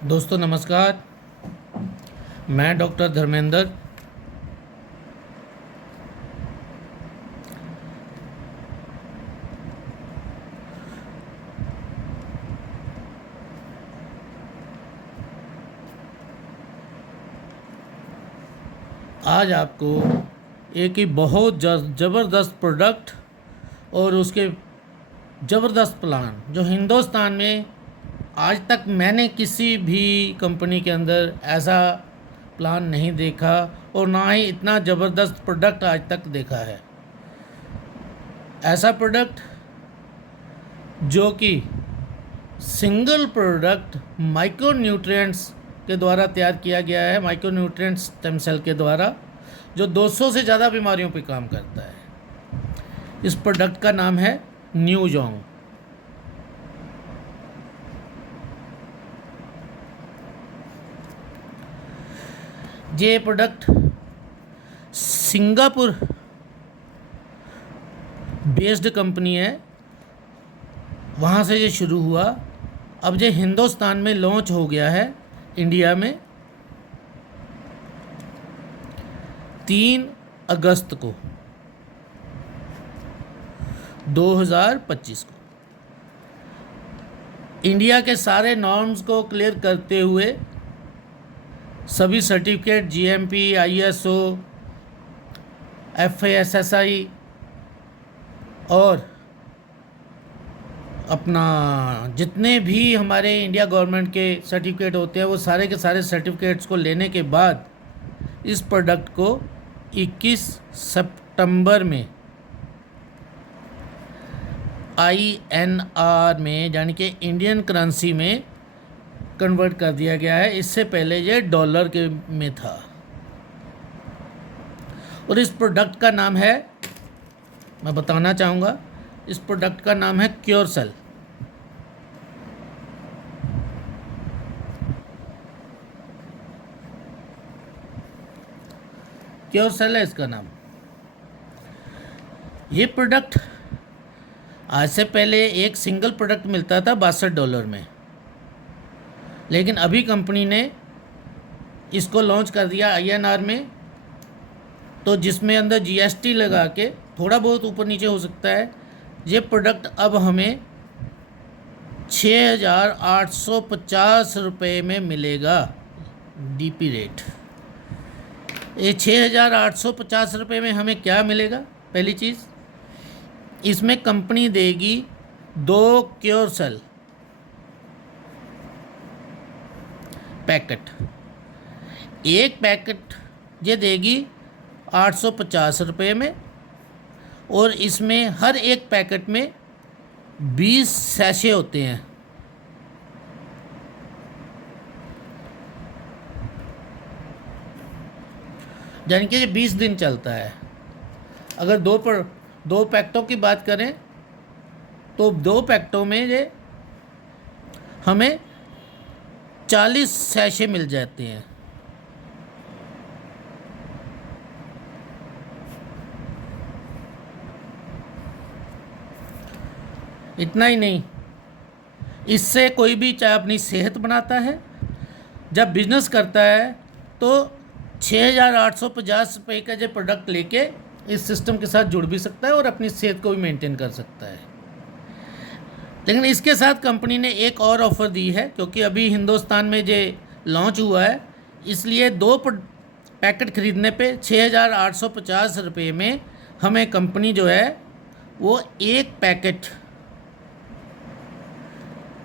दोस्तों नमस्कार। मैं डॉक्टर धर्मेंद्र आज आपको एक ही बहुत ज़बरदस्त प्रोडक्ट और उसके ज़बरदस्त प्लान जो हिंदुस्तान में आज तक मैंने किसी भी कंपनी के अंदर ऐसा प्लान नहीं देखा और ना ही इतना ज़बरदस्त प्रोडक्ट आज तक देखा है। ऐसा प्रोडक्ट जो कि सिंगल प्रोडक्ट माइक्रो न्यूट्रिएंट्स के द्वारा तैयार किया गया है, माइक्रो न्यूट्रिएंट्स स्टेम सेल के द्वारा, जो 200 से ज़्यादा बीमारियों पे काम करता है। इस प्रोडक्ट का नाम है न्यूजॉन्ग। ये प्रोडक्ट सिंगापुर बेस्ड कंपनी है, वहाँ से ये शुरू हुआ। अब ये हिंदुस्तान में लॉन्च हो गया है, इंडिया में 3 अगस्त को 2025 को। इंडिया के सारे नॉर्म्स को क्लियर करते हुए सभी सर्टिफिकेट जीएमपी, आईएसओ, एफएसएसआई और अपना जितने भी हमारे इंडिया गवर्नमेंट के सर्टिफिकेट होते हैं, वो सारे के सारे सर्टिफिकेट्स को लेने के बाद इस प्रोडक्ट को 21 सितंबर में INR में, यानी कि इंडियन करेंसी में कन्वर्ट कर दिया गया है। इससे पहले ये डॉलर के में था। और इस प्रोडक्ट का नाम है, मैं बताना चाहूँगा, इस प्रोडक्ट का नाम है क्योरसेल। क्योरसेल है इसका नाम। ये प्रोडक्ट आज से पहले एक सिंगल प्रोडक्ट मिलता था $62 में, लेकिन अभी कंपनी ने इसको लॉन्च कर दिया INR में, तो जिसमें अंदर GST लगा के थोड़ा बहुत ऊपर नीचे हो सकता है। ये प्रोडक्ट अब हमें 6,850 रुपये में मिलेगा, DP रेट। ये 6,850 रुपये में हमें क्या मिलेगा? पहली चीज़, इसमें कंपनी देगी 2 क्योरसेल पैकेट। एक पैकेट ये देगी 850 रुपये में, और इसमें हर एक पैकेट में 20 सैशे होते हैं। यानी कि ये 20 दिन चलता है। अगर दो पैकेटों की बात करें तो 2 पैकेटों में ये हमें 40 सैशे मिल जाते हैं। इतना ही नहीं, इससे कोई भी चाहे अपनी सेहत बनाता है, जब बिजनेस करता है तो 6,850 रुपये का जो प्रोडक्ट लेके इस सिस्टम के साथ जुड़ भी सकता है और अपनी सेहत को भी मेंटेन कर सकता है। लेकिन इसके साथ कंपनी ने एक और ऑफ़र दी है, क्योंकि अभी हिंदुस्तान में ये लॉन्च हुआ है, इसलिए 2 पैकेट ख़रीदने पे 6,850 रुपये में हमें कंपनी जो है वो एक पैकेट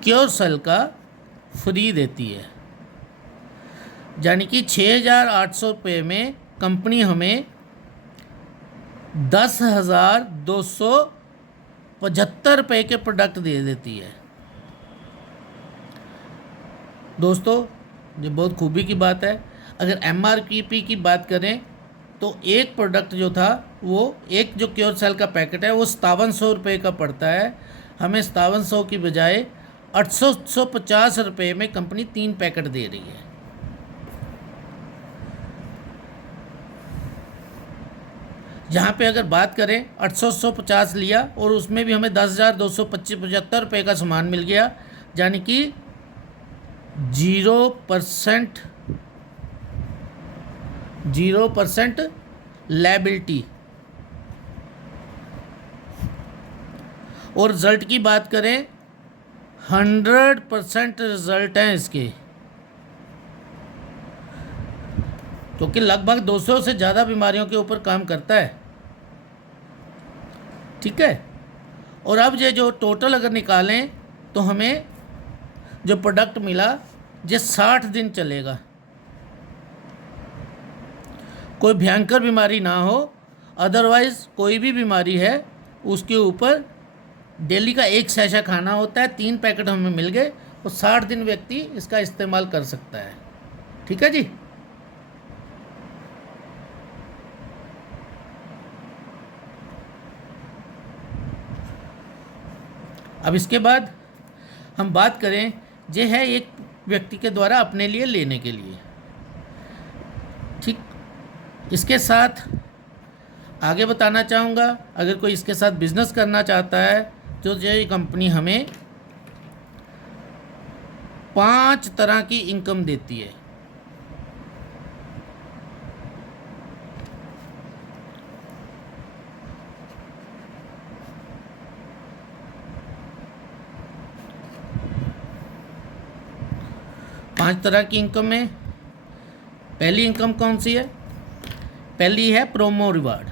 क्योरसेल का फ्री देती है। यानी कि 6,800 रुपये में कंपनी हमें 10,275 रुपये के प्रोडक्ट दे देती है। दोस्तों, ये बहुत खूबी की बात है। अगर MRP की बात करें तो एक प्रोडक्ट जो था, वो एक जो क्योरसेल का पैकेट है वो 5700 रुपये का पड़ता है। हमें 5700 की बजाय 850 रुपये में कंपनी 3 पैकेट दे रही है। यहाँ पे अगर बात करें 850 लिया और उसमें भी हमें 10,275 रुपये का सामान मिल गया, यानी कि 0% 0% लायबिलिटी। और रिजल्ट की बात करें 100% रिजल्ट हैं इसके, क्योंकि लगभग 200 से ज़्यादा बीमारियों के ऊपर काम करता है। ठीक है। और अब ये जो टोटल अगर निकालें तो हमें जो प्रोडक्ट मिला ये 60 दिन चलेगा, कोई भयंकर बीमारी ना हो। अदरवाइज़ कोई भी बीमारी है उसके ऊपर डेली का 1 सैशा खाना होता है। 3 पैकेट हमें मिल गए और 60 दिन व्यक्ति इसका इस्तेमाल कर सकता है। ठीक है जी। अब इसके बाद हम बात करें ये है एक व्यक्ति के द्वारा अपने लिए लेने के लिए। ठीक। इसके साथ आगे बताना चाहूँगा, अगर कोई इसके साथ बिजनेस करना चाहता है तो ये कंपनी हमें 5 तरह की इनकम देती है। पांच तरह की इनकम में पहली इनकम कौन सी है? पहली है प्रोमो रिवार्ड।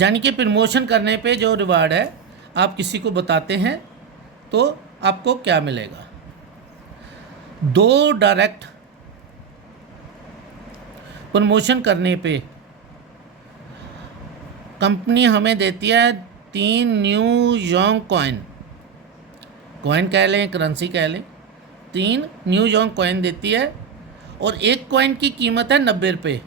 यानी कि प्रमोशन करने पे जो रिवार्ड है, आप किसी को बताते हैं तो आपको क्या मिलेगा। 2 डायरेक्ट प्रमोशन करने पे कंपनी हमें देती है 3 न्यू यॉन्ग कॉइन कह लें, करेंसी कह लें, 3 न्यू यॉन्ग कॉइन देती है। और एक कॉइन की कीमत है 90 रुपये।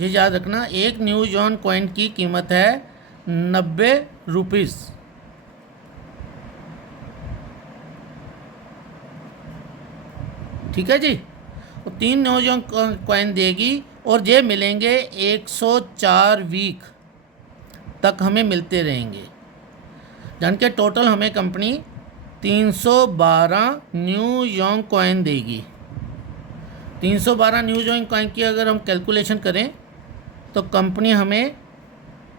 ये याद रखना, एक न्यू यॉन्ग कॉइन की कीमत है 90 रुपीज़। ठीक है जी। और 3 न्यू यॉन्ग कॉइन देगी और ये मिलेंगे 104 वीक तक हमें मिलते रहेंगे। जान के टोटल हमें कंपनी 312 न्यू यॉन्ग कॉइन देगी। 312 न्यू यॉन्ग कॉइन की अगर हम कैलकुलेशन करें तो कंपनी हमें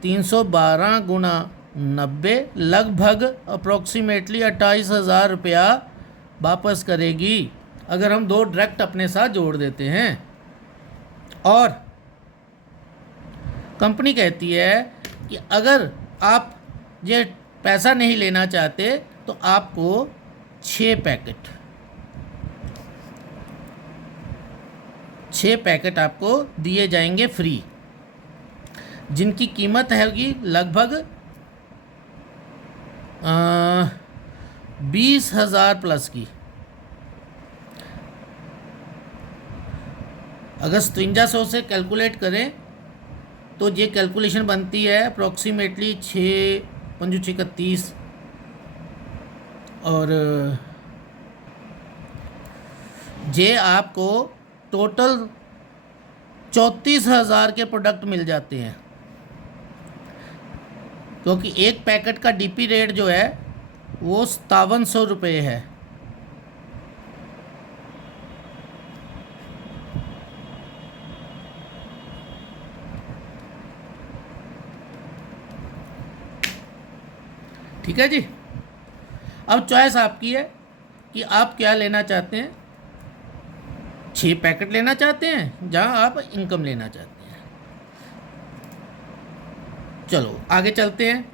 312 गुना 90 लगभग अप्रॉक्सीमेटली 28,000 रुपया वापस करेगी, अगर हम 2 डायरेक्ट अपने साथ जोड़ देते हैं। और कंपनी कहती है कि अगर आप ये पैसा नहीं लेना चाहते तो आपको 6 पैकेट आपको दिए जाएंगे फ्री, जिनकी कीमत होगी लगभग 20,000 प्लस की। अगर 5300 से कैलकुलेट करें तो ये कैलकुलेशन बनती है अप्रॉक्सीमेटली 6×5=31 और ये आपको टोटल 34,000 के प्रोडक्ट मिल जाते हैं, क्योंकि एक पैकेट का डीपी रेट जो है वो 5700 रुपये है। ठीक है जी। अब चॉइस आपकी है कि आप क्या लेना चाहते हैं। 6 पैकेट लेना चाहते हैं जहां आप इनकम लेना चाहते हैं। चलो आगे चलते हैं।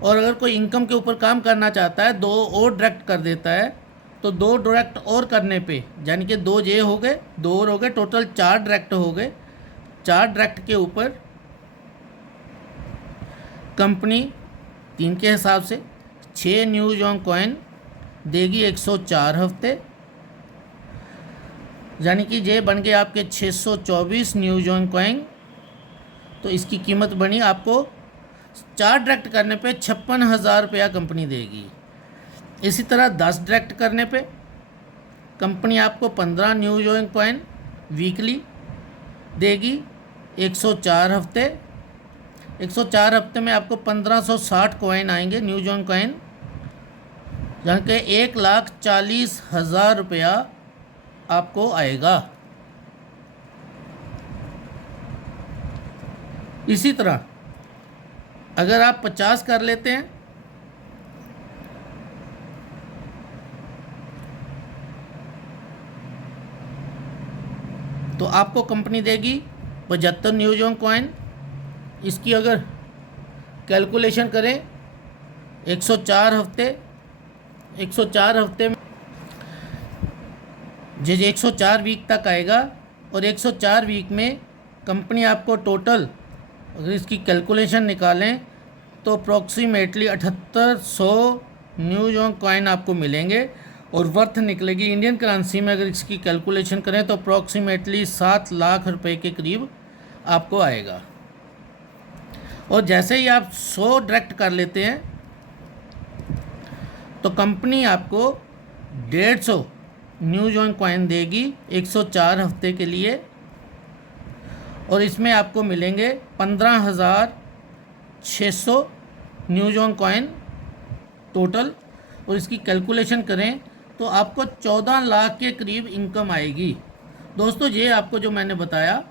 और अगर कोई इनकम के ऊपर काम करना चाहता है, 2 और डायरेक्ट कर देता है, तो 2 डायरेक्ट और करने पे यानी कि 2 ये हो गए, 2 और हो गए, टोटल 4 डायरेक्ट हो गए। 4 डायरेक्ट के ऊपर कंपनी 3 के हिसाब से 6 न्यू यॉन्ग कॉइन देगी 104 हफ्ते, यानी कि ये बन गए आपके 624 न्यू यॉन्ग कॉइन। तो इसकी कीमत बनी आपको 4 डायरेक्ट करने पे 56,000 रुपया कंपनी देगी। इसी तरह 10 डायरेक्ट करने पे कंपनी आपको 15 न्यू यॉन्ग कॉइन वीकली देगी 104 हफ्ते, 104 हफ्ते में आपको 1560 कॉइन आएंगे, न्यू जॉन कॉइन, यानी कि 1,40,000 रुपया आपको आएगा। इसी तरह अगर आप 50 कर लेते हैं तो आपको कंपनी देगी 75 न्यू जॉन कॉइन। इसकी अगर कैलकुलेशन करें 104 हफ्ते में जो 104 वीक तक आएगा, और 104 वीक में कंपनी आपको टोटल अगर इसकी कैलकुलेशन निकालें तो अप्रॉक्सीमेटली 7800 न्यू जॉन कॉइन आपको मिलेंगे, और वर्थ निकलेगी इंडियन करेंसी में अगर इसकी कैलकुलेशन करें तो अप्रॉक्सीमेटली 7 लाख रुपए के करीब आपको आएगा। और जैसे ही आप 100 डायरेक्ट कर लेते हैं तो कंपनी आपको 150 न्यू जॉन कॉइन देगी 104 हफ्ते के लिए, और इसमें आपको मिलेंगे 15,600 न्यू जॉन कॉइन टोटल। और इसकी कैलकुलेशन करें तो आपको 14 लाख के करीब इनकम आएगी। दोस्तों ये आपको जो मैंने बताया,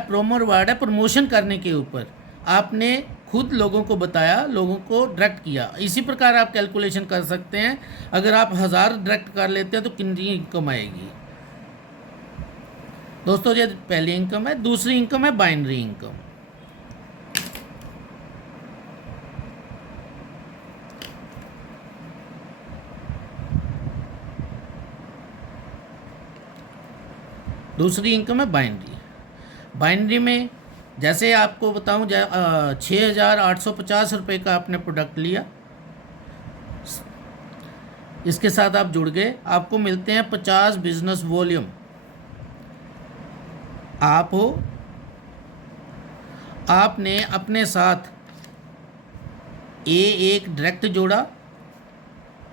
प्रोमो रिवार्ड है प्रमोशन करने के ऊपर। आपने खुद लोगों को बताया, लोगों को डायरेक्ट किया। इसी प्रकार आप कैलकुलेशन कर सकते हैं, अगर आप 1000 डायरेक्ट कर लेते हैं तो कितनी इनकम आएगी। दोस्तों ये पहली इनकम है। दूसरी इनकम है बाइनरी इनकम। दूसरी इनकम है बाइनरी में जैसे आपको बताऊं, 6,850 रुपये का आपने प्रोडक्ट लिया, इसके साथ आप जुड़ गए, आपको मिलते हैं 50 बिजनेस वॉल्यूम। आपने अपने साथ एक डायरेक्ट जोड़ा,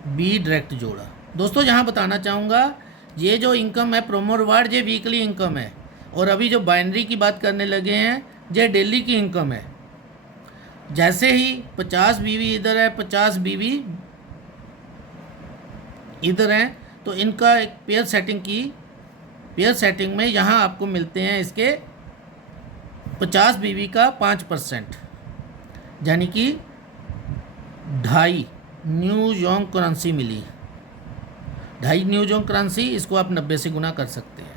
बी डायरेक्ट जोड़ा। दोस्तों यहाँ बताना चाहूँगा, ये जो इनकम है प्रोमो रिवार्ड, ये वीकली इनकम है, और अभी जो बाइनरी की बात करने लगे हैं ये डेली की इनकम है। जैसे ही 50 बीवी इधर है, 50 बीवी इधर हैं, तो इनका एक पेयर सेटिंग में यहाँ आपको मिलते हैं इसके 50 बीवी का 5%, यानी कि 2.5 न्यू जॉन करेंसी मिली। 2.5 न्यू जॉन करेंसी, इसको आप 90 से गुना कर सकते हैं।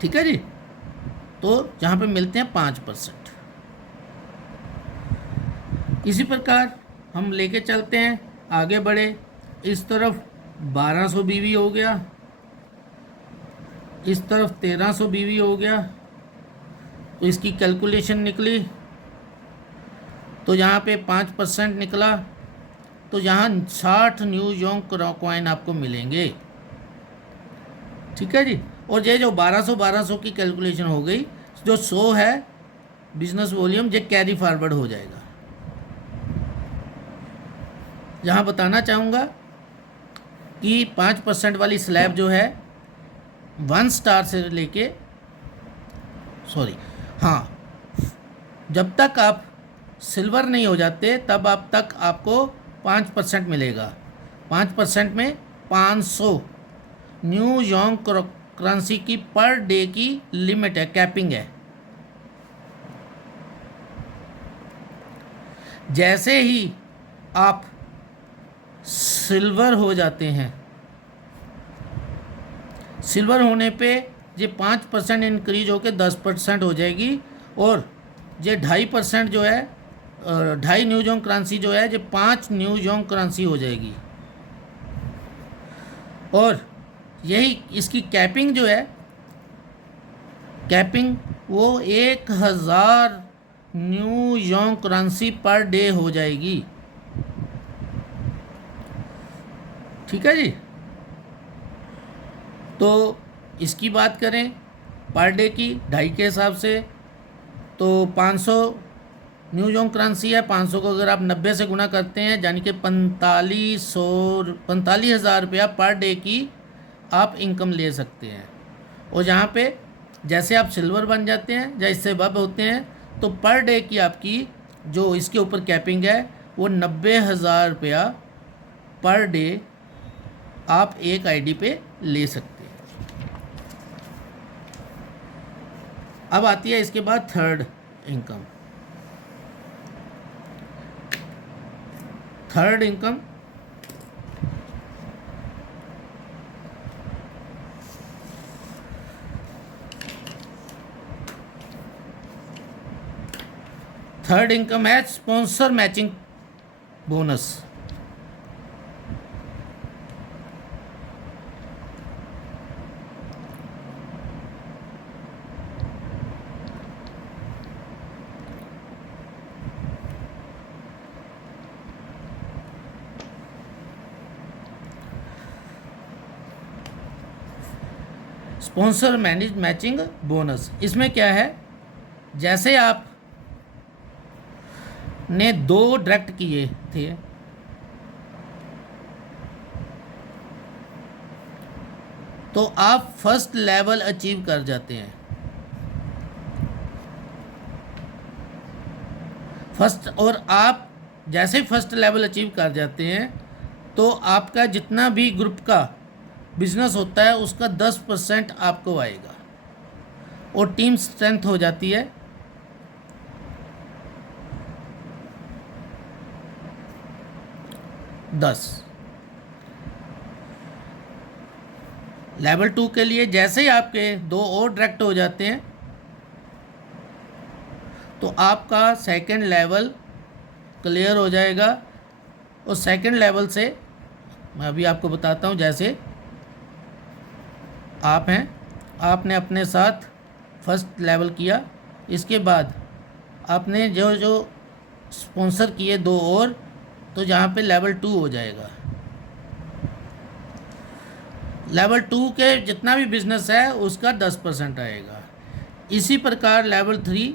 ठीक है जी। तो यहाँ पे मिलते हैं 5%। इसी प्रकार हम लेके चलते हैं, आगे बढ़े। इस तरफ 1200 बीवी हो गया, इस तरफ 1300 बीवी हो गया। तो इसकी कैलकुलेशन निकली तो यहाँ पे 5% निकला, तो यहाँ 60 न्यू जॉन कॉइन आपको मिलेंगे। ठीक है जी। और ये जो 1200 की कैलकुलेशन हो गई, जो 100 है बिजनेस वॉल्यूम, ये कैरी फॉरवर्ड हो जाएगा। यहाँ बताना चाहूँगा कि 5% वाली स्लैब जो है 1 स्टार से लेके जब तक आप सिल्वर नहीं हो जाते तब आपको 5% मिलेगा। 5% में 500 न्यू जॉन करेंसी की पर डे की लिमिट है, कैपिंग है। जैसे ही आप सिल्वर हो जाते हैं, सिल्वर होने पे ये 5% इंक्रीज होकर 10% हो जाएगी, और ये 2.5% जो है 2.5 न्यू जॉन करेंसी जो है ये 5 न्यू जॉन करेंसी हो जाएगी। और यही इसकी कैपिंग जो है, कैपिंग वो 1000 new John currency per day हो जाएगी। ठीक है जी। तो इसकी बात करें पर डे की 2.5 के हिसाब से, तो 500 न्यू जॉन करेंसी है। 500 को अगर आप 90 से गुना करते हैं, यानी कि 45,000 रुपया पर डे की आप इनकम ले सकते हैं। और यहाँ पे जैसे आप सिल्वर बन जाते हैं या इससे अब होते हैं तो पर डे की आपकी जो इसके ऊपर कैपिंग है वो 90,000 रुपया पर डे आप एक आईडी पे ले सकते हैं। अब आती है इसके बाद थर्ड इनकम। थर्ड इनकम है sponsor matching bonus. Sponsor manage matching bonus, इसमें क्या है, जैसे आप ने 2 डायरेक्ट किए थे तो आप फर्स्ट लेवल अचीव कर जाते हैं। और आप जैसे फर्स्ट लेवल अचीव कर जाते हैं तो आपका जितना भी ग्रुप का बिजनेस होता है उसका 10% आपको आएगा और टीम स्ट्रेंथ हो जाती है 10। लेवल 2 के लिए जैसे ही आपके 2 और डायरेक्ट हो जाते हैं तो आपका सेकंड लेवल क्लियर हो जाएगा। और सेकंड लेवल से मैं अभी आपको बताता हूँ, जैसे आप हैं, आपने अपने साथ फर्स्ट लेवल किया, इसके बाद आपने जो जो स्पॉन्सर किए 2 और, तो जहाँ पे लेवल 2 हो जाएगा। लेवल 2 के जितना भी बिजनेस है उसका 10% आएगा। इसी प्रकार लेवल 3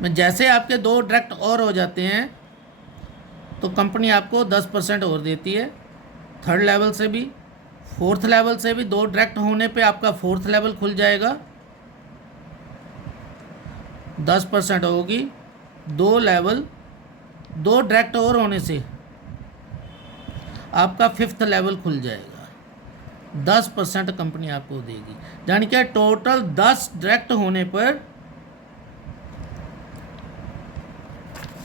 में जैसे आपके 2 डायरेक्ट और हो जाते हैं तो कंपनी आपको 10% और देती है। थर्ड लेवल से भी, फोर्थ लेवल से भी 2 डायरेक्ट होने पे आपका फोर्थ लेवल खुल जाएगा, 10% होगी। 2 लेवल 2 डायरेक्ट और होने से आपका फिफ्थ लेवल खुल जाएगा, 10% कंपनी आपको देगी। यानी कि टोटल 10 डायरेक्ट होने पर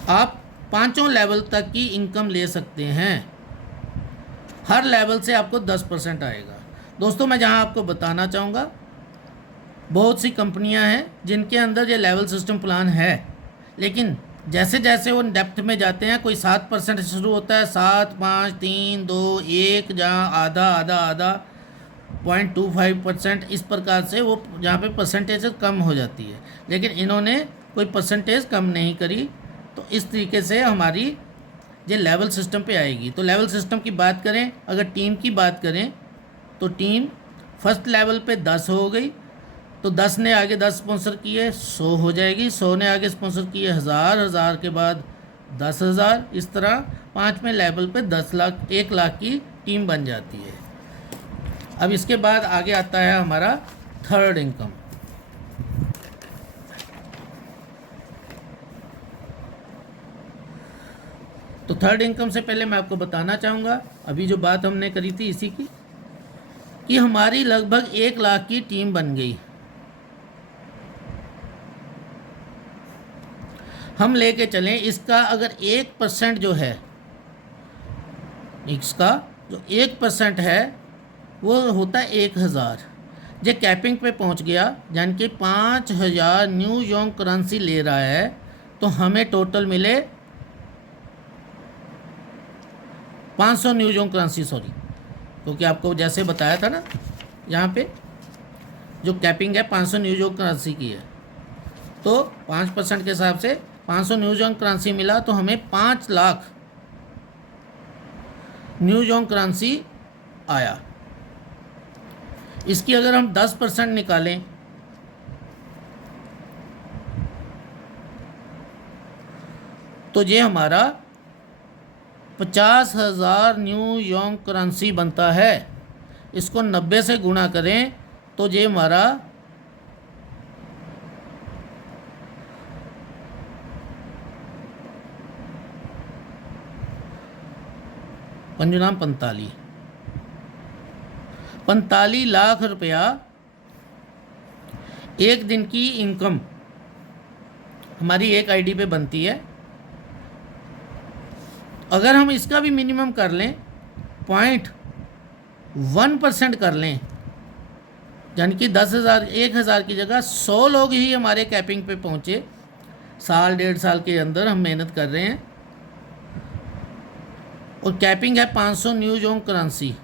आप 5 लेवल तक की इनकम ले सकते हैं। हर लेवल से आपको 10% आएगा। दोस्तों, मैं जहां आपको बताना चाहूँगा, बहुत सी कंपनियां हैं जिनके अंदर ये लेवल सिस्टम प्लान है, लेकिन जैसे जैसे वो डेप्थ में जाते हैं, कोई 7% से शुरू होता है, 7, 5, 3, 2, 1, जहाँ आधा आधा आधा 0.25%, इस प्रकार से वो जहाँ पे परसेंटेज कम हो जाती है। लेकिन इन्होंने कोई परसेंटेज कम नहीं करी, तो इस तरीके से हमारी ये लेवल सिस्टम पे आएगी। तो लेवल सिस्टम की बात करें, अगर टीम की बात करें तो टीम फर्स्ट लेवल पे 10 हो गई, तो 10 ने आगे 10 स्पॉन्सर किए 100 हो जाएगी, 100 ने आगे स्पॉन्सर किए 1000, 1000 के बाद 10,000, इस तरह 5वें लेवल पे 10 लाख 1 लाख की टीम बन जाती है। अब इसके बाद आगे आता है हमारा थर्ड इनकम। तो थर्ड इनकम से पहले मैं आपको बताना चाहूँगा, अभी जो बात हमने करी थी इसी की, कि हमारी लगभग 1 लाख की टीम बन गई। हम लेके चलें, इसका अगर 1% जो है, इसका जो 1% है वो होता है 1000। जो कैपिंग पे पहुंच गया, यानी कि 5000 न्यू यॉर्क करेंसी ले रहा है, तो हमें टोटल मिले 500 न्यू यॉर्क करेंसी, सॉरी, क्योंकि आपको जैसे बताया था ना, यहाँ पे जो कैपिंग है 500 न्यू यॉर्क करेंसी की है, तो 5% के हिसाब से 500 न्यू यॉर्क करेंसी मिला, तो हमें 5 लाख न्यू यॉर्क करेंसी आया। इसकी अगर हम 10% निकालें तो ये हमारा 50,000 न्यू यॉर्क करेंसी बनता है। इसको 90 से गुणा करें तो ये हमारा पंजुनाम 45 लाख रुपया एक दिन की इनकम हमारी एक आईडी पे बनती है। अगर हम इसका भी मिनिमम कर लें 0.1% कर लें, यानी कि 10,000 1,000 की जगह 100 लोग ही हमारे कैपिंग पे पहुँचे, साल 1.5 साल के अंदर हम मेहनत कर रहे हैं, और कैपिंग है 500 न्यू जोंग करेंसी,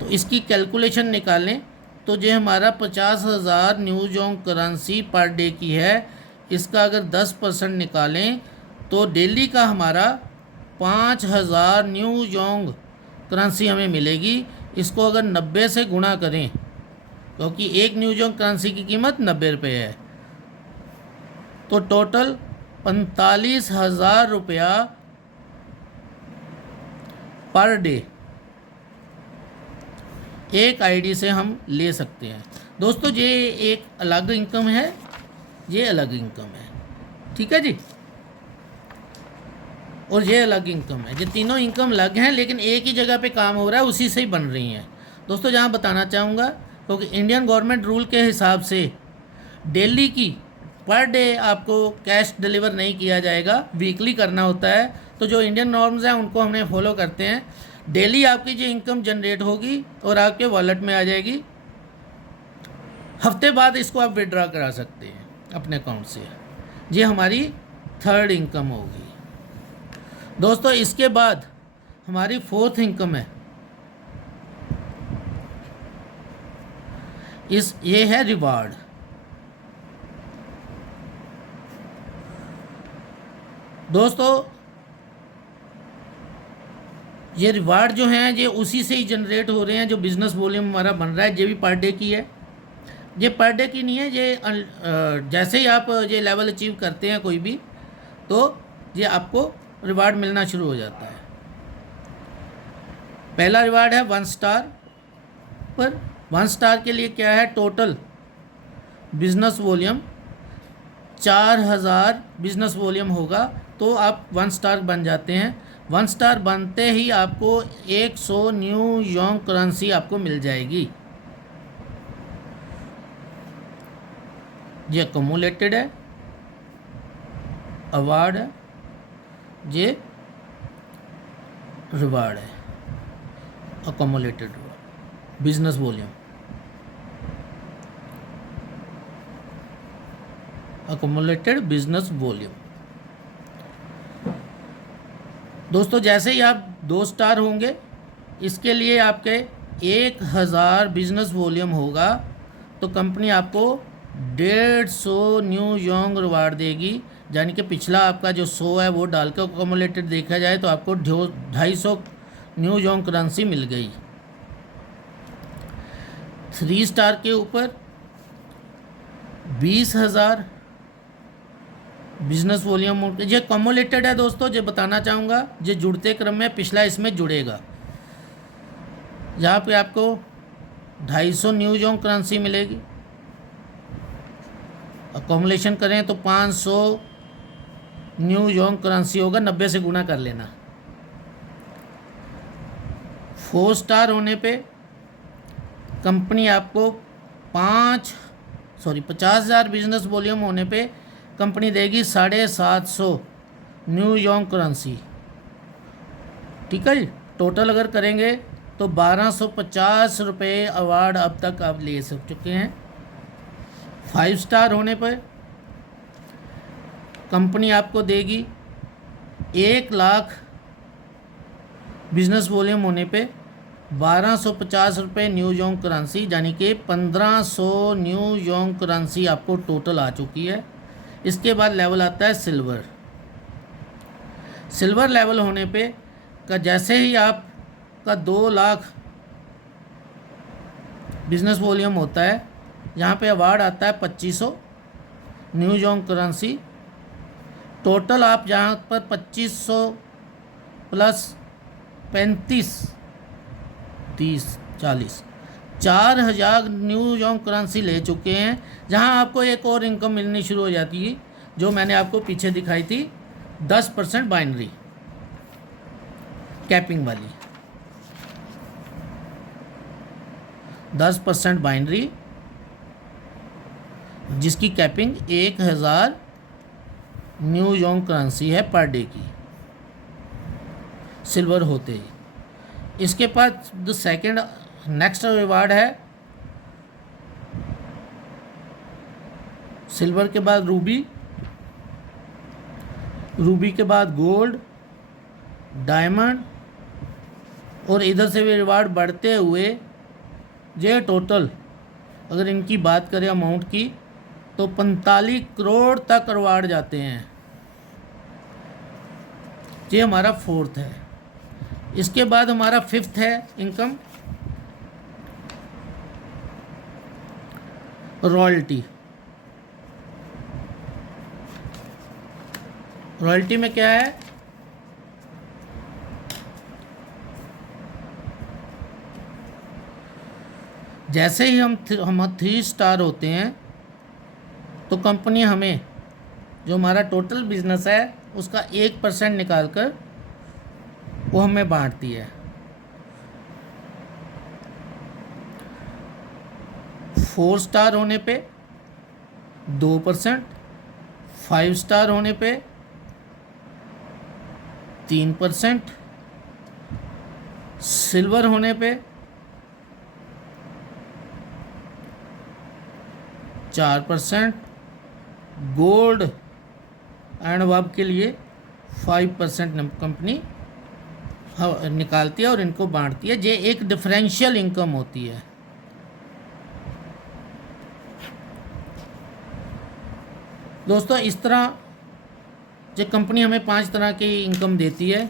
तो इसकी कैलकुलेशन निकालें तो जो हमारा 50,000 new Jong currency per day की है, इसका अगर 10% निकालें तो डेली का हमारा 5,000 न्यू जोंग करेंसी हमें मिलेगी। इसको अगर 90 से गुणा करें, क्योंकि एक न्यू जोंग करेंसी की कीमत 90 रुपये है, तो टोटल 45,000 रुपया पर डे एक आईडी से हम ले सकते हैं। दोस्तों ये एक अलग इनकम है, ये अलग इनकम है, ठीक है जी, और ये अलग इनकम है। ये तीनों इनकम अलग हैं, लेकिन एक ही जगह पे काम हो रहा है, उसी से ही बन रही हैं। दोस्तों जहाँ बताना चाहूँगा, क्योंकि इंडियन गवर्नमेंट रूल के हिसाब से डेली की पर डे आपको कैश डिलीवर नहीं किया जाएगा, वीकली करना होता है। तो जो इंडियन नॉर्म्स हैं उनको हमने फॉलो करते हैं। डेली आपकी जो इनकम जनरेट होगी और आपके वॉलेट में आ जाएगी, हफ्ते बाद इसको आप विड्रॉ करा सकते हैं अपने अकाउंट से। ये हमारी थर्ड इनकम होगी। दोस्तों इसके बाद हमारी फोर्थ इनकम है, ये है रिवार्ड। दोस्तों ये रिवार्ड जो हैं ये उसी से ही जनरेट हो रहे हैं जो बिज़नेस वॉल्यूम हमारा बन रहा है। ये भी पर डे की है, ये पर डे की नहीं है, ये जैसे ही आप ये लेवल अचीव करते हैं कोई भी, तो ये आपको रिवार्ड मिलना शुरू हो जाता है। पहला रिवार्ड है 1 स्टार पर। 1 स्टार के लिए क्या है, total business volume 4,000 business volume होगा तो आप 1 स्टार बन जाते हैं। 1 स्टार बनते ही आपको 100 न्यू जोंग करेंसी आपको मिल जाएगी। ये कम्युलेटेड है, अवार्ड है, ये रिवार्ड है, accumulated business volume, accumulated business volume. दोस्तों जैसे ही आप 2 स्टार होंगे, इसके लिए आपके 1,000 बिजनेस वॉल्यूम होगा तो कंपनी आपको 150 न्यू जोंग रिवार्ड देगी। यानी कि पिछला आपका जो 100 है वो डाल के अकोमोलेटेड देखा जाए तो आपको 250 न्यू जोंग करेंसी मिल गई। 3 स्टार के ऊपर 20,000 बिजनेस वॉल्यूम। ये कम्युलेटेड है दोस्तों, जो बताना चाहूँगा, ये जुड़ते क्रम में पिछला इसमें जुड़ेगा। यहाँ पे आपको 250 न्यू जोंग करेंसी मिलेगी। अकोमोलेशन करें तो 500 न्यू जोंग करेंसी होगा, 90 से गुना कर लेना। 4 स्टार होने पे कंपनी आपको 50,000 बिजनेस वॉल्यूम होने पे कंपनी देगी 750 न्यू जोंग करेंसी, ठीक है जी। टोटल अगर करेंगे तो 1,250 रुपये अवार्ड अब तक आप ले चुके हैं। 5 स्टार होने पर कंपनी आपको देगी 1 लाख बिजनेस वॉल्यूम होने पे 1,250 रुपये न्यू जोंग करेंसी, यानी कि 1,500 न्यू जोंग करेंसी आपको टोटल आ चुकी है। इसके बाद लेवल आता है सिल्वर। सिल्वर लेवल होने पे का जैसे ही आपका 2 लाख बिजनेस वॉल्यूम होता है, यहाँ पे अवार्ड आता है 2,500 न्यू जोंग करेंसी। टोटल आप जहाँ पर 2,500 प्लस 35 30 40 4,000 न्यू जोंग करेंसी ले चुके हैं। जहां आपको एक और इनकम मिलनी शुरू हो जाती है जो मैंने आपको पीछे दिखाई थी, 10% बाइनरी। कैपिंग वाली, 10% बाइनरी जिसकी कैपिंग 1000 न्यू यॉर्क करेंसी है पर डे की, सिल्वर होते ही। इसके बाद जो सेकंड नेक्स्ट रिवार्ड है, सिल्वर के बाद रूबी, रूबी के बाद गोल्ड, डायमंड, और इधर से भी रिवार्ड बढ़ते हुए ये टोटल अगर इनकी बात करें अमाउंट की तो 45 करोड़ तक रिवार्ड जाते हैं। ये हमारा फोर्थ है। इसके बाद हमारा फिफ्थ है इनकम रॉयल्टी। रॉयल्टी में क्या है, जैसे ही हम 3 स्टार होते हैं तो कंपनी हमें जो हमारा टोटल बिजनेस है उसका 1% निकाल कर वो हमें बांटती है। 4 स्टार होने पे 2%, 5 स्टार होने पे 3%, सिल्वर होने पे 4%, गोल्ड एंड अबव के लिए 5% कंपनी निकालती है और इनको बांटती है। ये एक डिफरेंशियल इनकम होती है। दोस्तों इस तरह जो कंपनी हमें 5 तरह की इनकम देती है।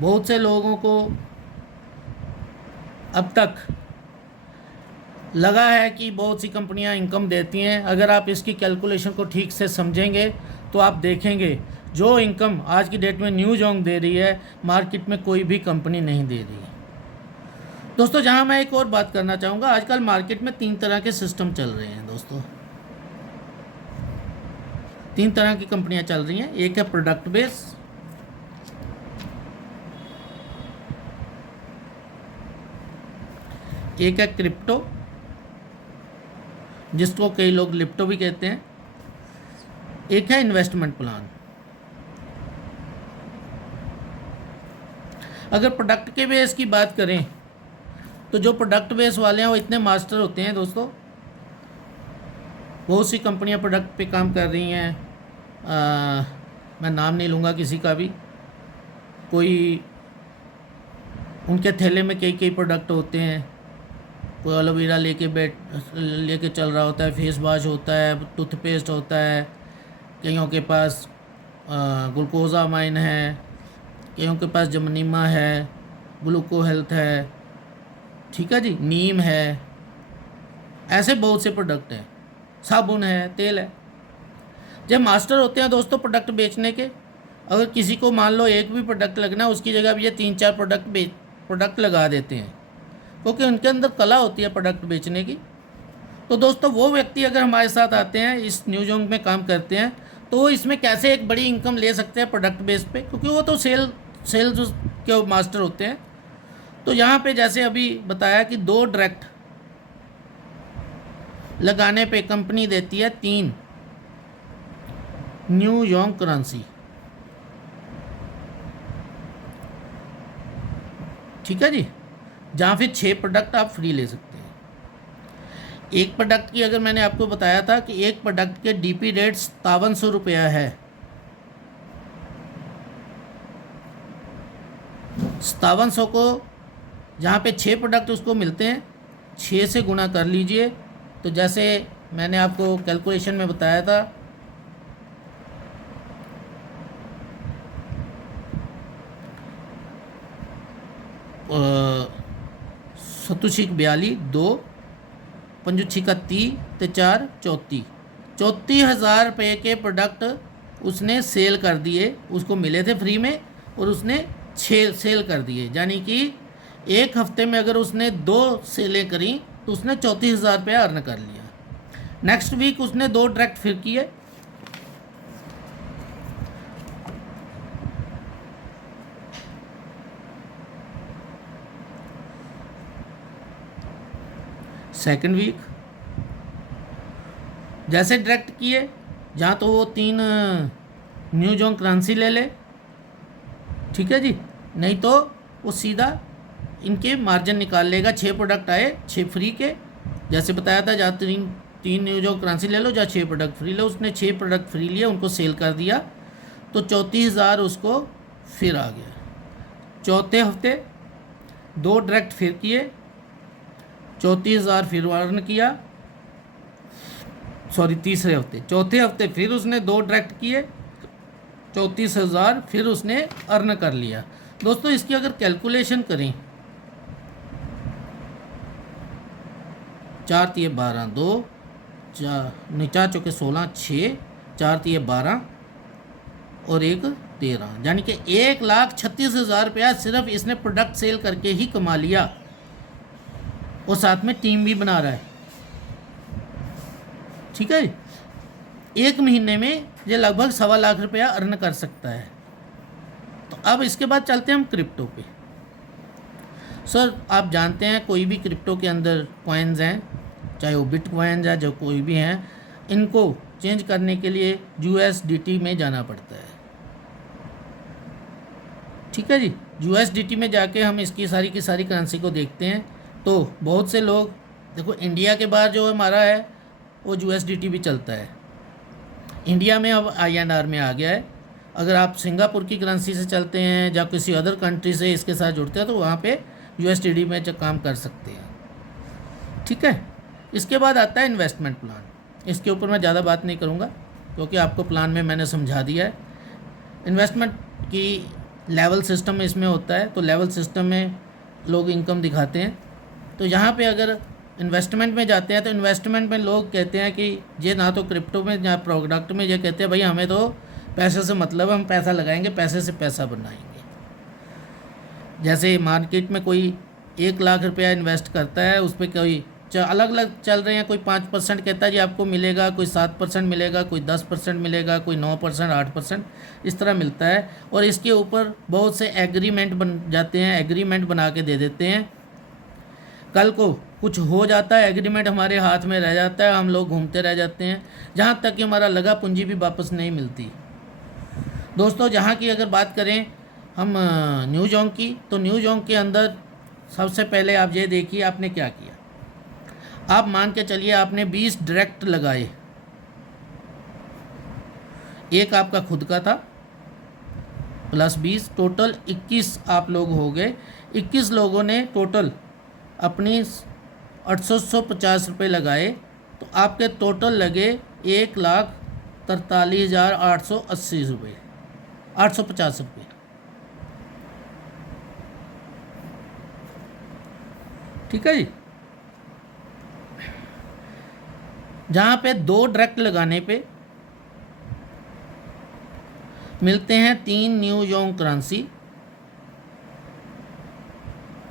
बहुत से लोगों को अब तक लगा है कि बहुत सी कंपनियां इनकम देती हैं। अगर आप इसकी कैलकुलेशन को ठीक से समझेंगे तो आप देखेंगे जो इनकम आज की डेट में न्यू यॉर्क दे रही है मार्केट में कोई भी कंपनी नहीं दे रही है। दोस्तों जहां मैं एक और बात करना चाहूँगा, आजकल मार्केट में 3 तरह के सिस्टम चल रहे हैं। दोस्तों 3 तरह की कंपनियां चल रही हैं। एक है प्रोडक्ट बेस, एक है क्रिप्टो जिसको कई लोग लिप्टो भी कहते हैं, एक है इन्वेस्टमेंट प्लान। अगर प्रोडक्ट के बेस की बात करें तो जो प्रोडक्ट बेस वाले हैं वो इतने मास्टर होते हैं। दोस्तों बहुत सी कंपनियां प्रोडक्ट पे काम कर रही हैं, मैं नाम नहीं लूँगा किसी का भी। कोई उनके थैले में कई प्रोडक्ट होते हैं। कोई एलोवेरा लेके चल रहा होता है, फेस वॉश होता है, टूथपेस्ट होता है, कईयों के पास ग्लूकोजामाइन है, कईयों के पास जमनीमा है, ग्लूको हेल्थ है, ठीक है जी, नीम है, ऐसे बहुत से प्रोडक्ट हैं, साबुन है, तेल है। जब मास्टर होते हैं दोस्तों प्रोडक्ट बेचने के, अगर किसी को मान लो एक भी प्रोडक्ट लगना है उसकी जगह भी ये 3-4 प्रोडक्ट लगा देते हैं क्योंकि उनके अंदर कला होती है प्रोडक्ट बेचने की। तो दोस्तों वो व्यक्ति अगर हमारे साथ आते हैं, इस न्यू यॉर्क में काम करते हैं, तो वो इसमें कैसे एक बड़ी इनकम ले सकते हैं प्रोडक्ट बेस पे, क्योंकि वो तो सेल्स के मास्टर होते हैं। तो यहाँ पे जैसे अभी बताया कि 2 डायरेक्ट लगाने पे कंपनी देती है 3 न्यू यॉर्क करेंसी, ठीक है जी, जहाँ फिर 6 प्रोडक्ट आप फ्री ले सकते हैं। एक प्रोडक्ट की अगर मैंने आपको बताया था कि एक प्रोडक्ट के डीपी रेट 5700 रुपया है। 5700 को जहाँ पे 6 प्रोडक्ट उसको मिलते हैं, 6 से गुना कर लीजिए। तो जैसे मैंने आपको कैलकुलेशन में बताया था, सतुशिक 42, 2 पंजुछिका 30 ते 4 34,000 रुपये के प्रोडक्ट उसने सेल कर दिए। उसको मिले थे फ्री में और उसने 6 सेल कर दिए, यानी कि एक हफ्ते में अगर उसने 2 सेलें करी तो उसने 34,000 रुपया अर्न कर लिया। नेक्स्ट वीक उसने 2 डायरेक्ट फिर किए, सेकंड वीक। जैसे डायरेक्ट किए, जहाँ तो वो 3 न्यू जोंग करेंसी ले ले, ठीक है जी, नहीं तो वो सीधा इनके मार्जिन निकाल लेगा। 6 प्रोडक्ट आए, 6 फ्री के, जैसे बताया था, जहाँ 3 न्यू जोंग करेंसी ले लो, जहाँ 6 प्रोडक्ट फ्री लो। उसने 6 प्रोडक्ट फ्री लिए, उनको सेल कर दिया, तो 34,000 उसको फिर आ गया। चौथे हफ्ते 2 डायरेक्ट फिर किए, 34,000 फिर अर्न किया। सॉरी, तीसरे हफ्ते, चौथे हफ्ते फिर उसने 2 डायरेक्ट किए, 34,000 फिर उसने अर्न कर लिया। दोस्तों इसकी अगर कैलकुलेशन करें, 4 तिये 12, 2 4 नहीं, 4 चौके 16, 6, 4 तिये 12 और 1 13, यानी कि 1,36,000 रुपया सिर्फ इसने प्रोडक्ट सेल करके ही कमा लिया, और साथ में टीम भी बना रहा है। ठीक है, एक महीने में ये लगभग 1.25 लाख रुपया अर्न कर सकता है। तो अब इसके बाद चलते हैं हम क्रिप्टो पे। सर आप जानते हैं कोई भी क्रिप्टो के अंदर कॉइन्स हैं, चाहे वो बिटकॉइन्स है, जो कोई भी हैं, इनको चेंज करने के लिए USDT में जाना पड़ता है। ठीक है जी, USDT में जाके हम इसकी सारी की सारी करेंसी को देखते हैं। तो बहुत से लोग देखो, इंडिया के बाहर जो हमारा है वो USDT भी चलता है, इंडिया में अब INR में आ गया है। अगर आप सिंगापुर की करेंसी से चलते हैं या किसी अदर कंट्री से इसके साथ जुड़ते हैं तो वहाँ पे USDT में जो काम कर सकते हैं। ठीक है, इसके बाद आता है इन्वेस्टमेंट प्लान। इसके ऊपर मैं ज़्यादा बात नहीं करूँगा क्योंकि आपको प्लान में मैंने समझा दिया है। इन्वेस्टमेंट की लेवल सिस्टम इसमें होता है, तो लेवल सिस्टम में लोग इनकम दिखाते हैं। तो यहाँ पे अगर इन्वेस्टमेंट में जाते हैं तो इन्वेस्टमेंट में लोग कहते हैं कि ये ना तो क्रिप्टो में या प्रोडक्ट में, ये कहते हैं भाई हमें तो पैसे से मतलब, हम पैसा लगाएंगे, पैसे से पैसा बनाएंगे। जैसे मार्केट में कोई 1 लाख रुपया इन्वेस्ट करता है, उस पर कोई अलग अलग चल रहे हैं, कोई 5% कहता है जी आपको मिलेगा, कोई 7% मिलेगा, कोई 10% मिलेगा, कोई 9%, 8%, इस तरह मिलता है। और इसके ऊपर बहुत से एग्रीमेंट बन जाते हैं, एग्रीमेंट बना के दे देते हैं। कल को कुछ हो जाता है, एग्रीमेंट हमारे हाथ में रह जाता है, हम लोग घूमते रह जाते हैं, जहाँ तक कि हमारा लगा पूंजी भी वापस नहीं मिलती। दोस्तों जहाँ की अगर बात करें हम न्यू जोंग की, तो न्यू जोंग के अंदर सबसे पहले आप ये देखिए आपने क्या किया। आप मान के चलिए आपने 20 डायरेक्ट लगाए, एक आपका खुद का था प्लस 20, टोटल 21 आप लोग हो गए। 21 लोगों ने टोटल अपनी 850 रुपये लगाए, तो आपके टोटल लगे 1,43,880 रुपये, 850 रुपये। ठीक है जी, जहाँ पे 2 डायरेक्ट लगाने पे मिलते हैं 3 न्यू जोंग करेंसी,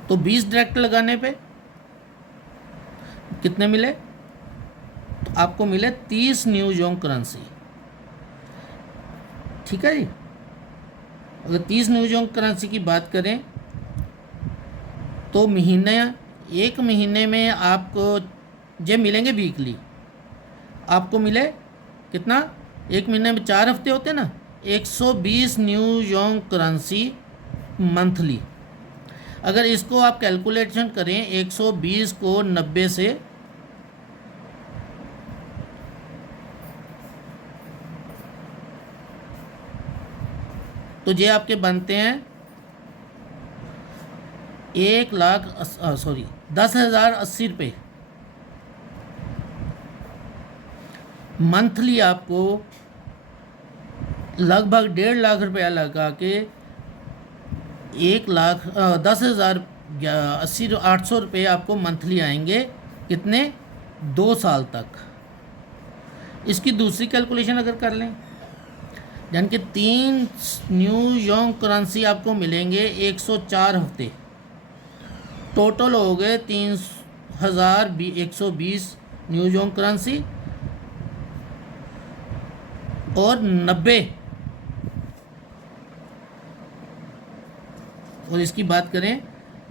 तो 20 डायरेक्ट लगाने पे कितने मिले, तो आपको मिले 30 न्यू जोंग करेंसी। ठीक है जी, अगर 30 न्यू जोंग करेंसी की बात करें तो एक महीने में आपको जो मिलेंगे वीकली, आपको मिले कितना, एक महीने में 4 हफ्ते होते हैं ना, 120 न्यू जोंग करेंसी मंथली। अगर इसको आप कैलकुलेशन करें 120 को 90 से, तो ये आपके बनते हैं 10,080 रुपये मंथली। आपको लगभग 1.5 लाख रुपया लगा के 10,080 रुपये आपको मंथली आएंगे। कितने, 2 साल तक। इसकी दूसरी कैलकुलेशन अगर कर लें, यानी कि 3 न्यू जोंग करेंसी आपको मिलेंगे 104 हफ्ते, टोटल हो गए 3,120 न्यू जोंग करेंसी और 90, और इसकी बात करें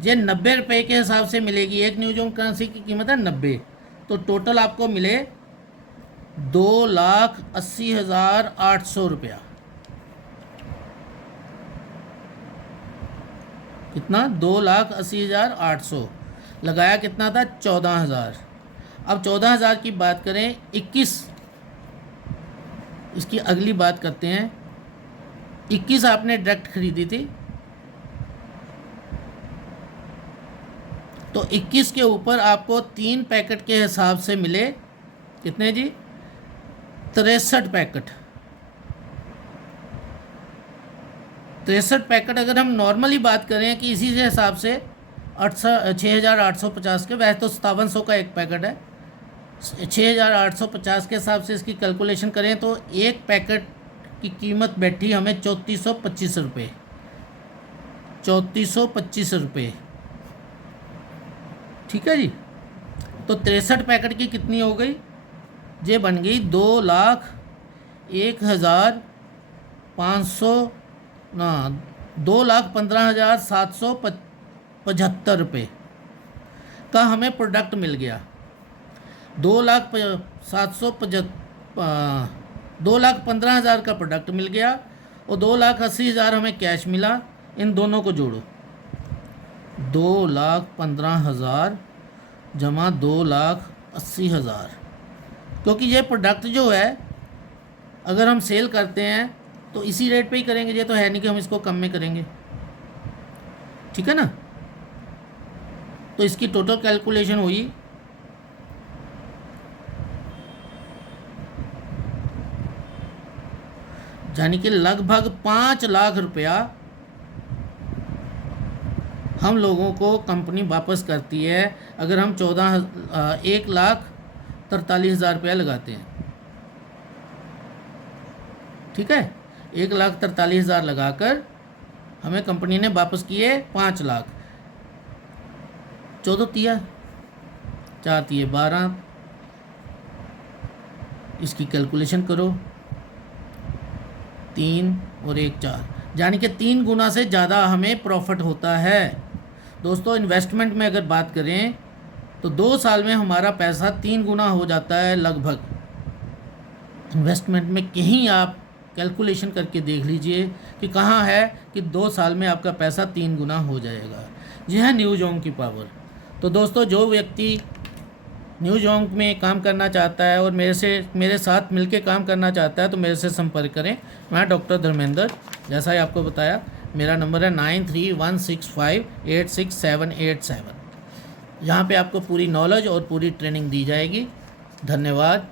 ये 90 रुपये के हिसाब से मिलेगी। एक न्यू जोंग करेंसी की कीमत है 90, तो टोटल आपको मिले 2,80,800 रुपया। कितना? 2,80,800। लगाया कितना था? 14,000। अब 14,000 की बात करें, 21 इसकी अगली बात करते हैं। 21 आपने डायरेक्ट खरीदी थी, तो 21 के ऊपर आपको 3 पैकेट के हिसाब से मिले कितने जी? 63 पैकेट। 63 पैकेट अगर हम नॉर्मली बात करें कि इसी के हिसाब से 6,850 के, वैसे तो 5700 का एक पैकेट है, 6,850 के हिसाब से इसकी कैलकुलेशन करें तो एक पैकेट की कीमत बैठी हमें 3,425 रुपये। 3,425 रुपये, ठीक है जी। तो 63 पैकेट की कितनी हो गई? ये बन गई 2,01,500 ना 2,15,775 रुपये का हमें प्रोडक्ट मिल गया। 2,15,000 का प्रोडक्ट मिल गया और 2,80,000 हमें कैश मिला। इन दोनों को जोड़ो, 2,15,000 जमा 2,80,000, क्योंकि ये प्रोडक्ट जो है अगर हम सेल करते हैं तो इसी रेट पे ही करेंगे, ये तो है नहीं कि हम इसको कम में करेंगे, ठीक है ना। तो इसकी टोटल कैलकुलेशन हुई यानी कि लगभग 5 लाख रुपया हम लोगों को कंपनी वापस करती है अगर हम 1,43,000 रुपया लगाते हैं, ठीक है। 1,43,000 लगाकर हमें कंपनी ने वापस किए 5 लाख। 14 तिया 4 तिये 12, इसकी कैलकुलेशन करो, 3 और 1 4, यानी कि 3 गुना से ज़्यादा हमें प्रॉफिट होता है। दोस्तों इन्वेस्टमेंट में अगर बात करें तो 2 साल में हमारा पैसा 3 गुना हो जाता है लगभग। इन्वेस्टमेंट में कहीं आप कैलकुलेशन करके देख लीजिए कि कहाँ है कि 2 साल में आपका पैसा 3 गुना हो जाएगा। यह है न्यूजोंग की पावर। तो दोस्तों जो व्यक्ति न्यूजोंग में काम करना चाहता है और मेरे साथ मिलके काम करना चाहता है तो मेरे से संपर्क करें। मैं डॉक्टर धर्मेंद्र, जैसा ही आपको बताया, मेरा नंबर है 9316586787। यहाँ पे आपको पूरी नॉलेज और पूरी ट्रेनिंग दी जाएगी। धन्यवाद।